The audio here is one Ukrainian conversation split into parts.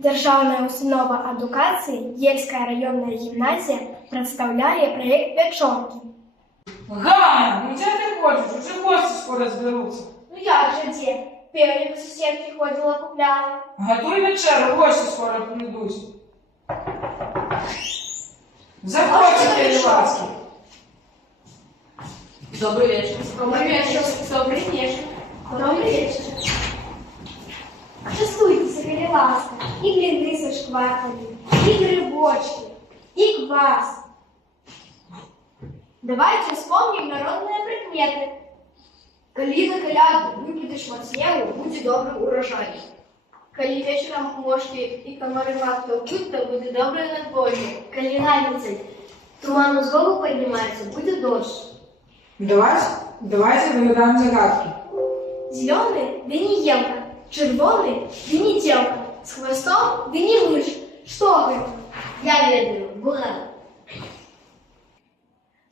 Державная установа адукації Єльська районна гімназія представляє проєкт «Вечорки». Ганя, ну где ты ходишь? Уже гости скоро сберутся. Ну як же де? Певні до сусідки ходила, купляла. Готуй вечеру, гости скоро придут. Заходите, Переласки. Добрый вечер. Добрый вечер. Добрый вечер. Добрий вечір. Частуйтеся, Переласка, і бліни со шкварками, і грибочки, и квас. Давайте вспомним народные предметы. Коли на коляду выкидыш во снегу, будет добрый урожай. Коли вечером мошки и комары матка то будет доброе надбожье. Коли на туман из голову поднимается, будет дождь. Давайте выгадаем загадки. Зеленый – да не елка, червоный – да не телка, с хвостом – да не мышь. Что вы? Я ведаю, буран.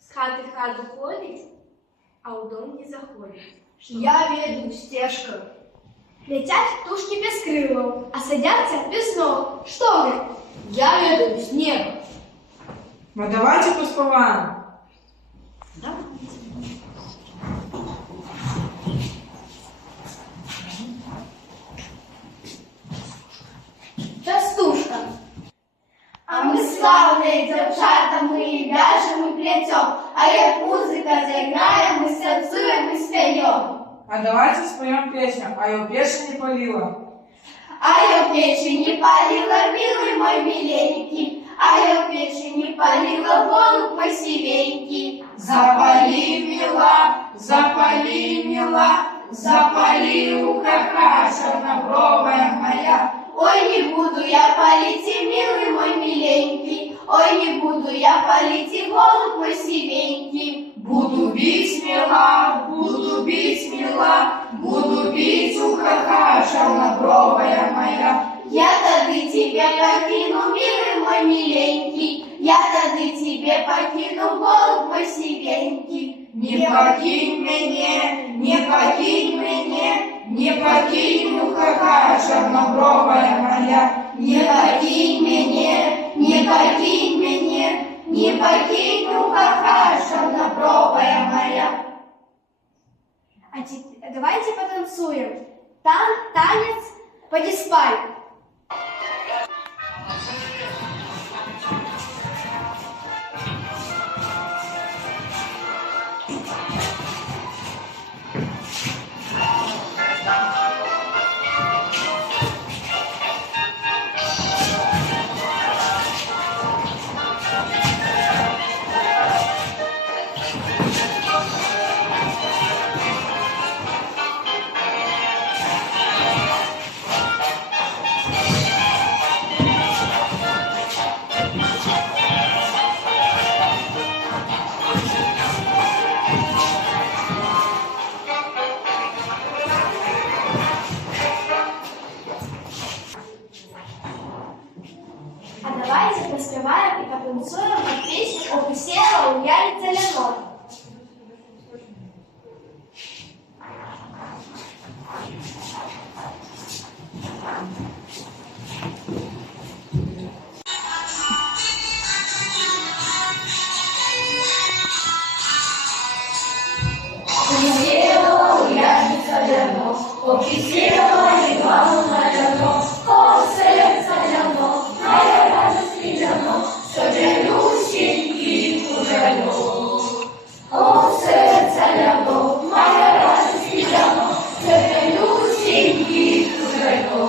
С хаты в хату ходит, а у дом не заходит. Я ведаю, стежка. Летят птушки без крылов, а садятся без ног. Что вы? Я ведаю, снег. Ну давайте поспеваем. Частушка. А ми славні дівчата, ми в'яжемо і плетем, а як музика заіграє, ми станцюємо і споем. А давайте споем песню «А я печь не полила». А я в печи не палила, милый мой миленький, а я в печи не палила, голубь мой сивенький. Запали, мила, запали, ухаха, чернобровая моя. Ой, не буду я палить, и, милый мой миленький, ой, не буду я палить, и, голубь мой сивенький. Буду бить мила, буду бить, ухаха, чернобровая моя. Я тады тебе покину, милый мой миленький, я тады тебе покину, голубь мой сивенький. Не покинь меня, не покинь, ухаха, чернобровая моя. Не покинь меня, не покинь меня, не покинь, ухаха, чернобровая моя. А теперь давайте потанцуем. Танец «Подиспай». А давайте поспеваем и потанцуем под песню «О посела у яли целенор». Посела у яли целенор, о, посела Ивану наверно, о, сердце ляно, моя радость ляно, sobie Люсеньки кужельно. О, сердце ляно, моя радость ляно, sobie Люсеньки кужельно.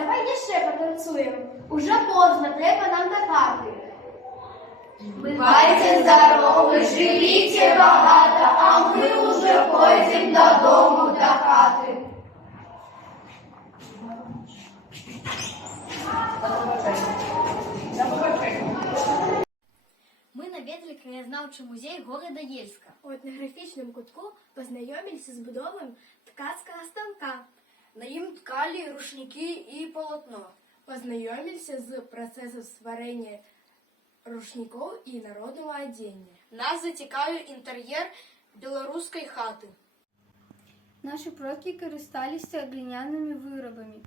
давай ще потанцюємо. Уже поздно, треба нам до хати. Бувайте здорові, живіть багато, а ми уже ходимо додому, до хати. Мы наведали краєзнавчий музей города Ельска. У етнографічному кутку познайомилися з будовою ткацького станка. На їм ткали рушники і полотно. Познайомилися з процесом створення рушників і народного одягу. Нас зацікавив інтер'єр білоруської хати. Наші предки користалися глиняними виробами.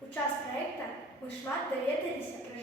У час проекта ми шмат довідалися про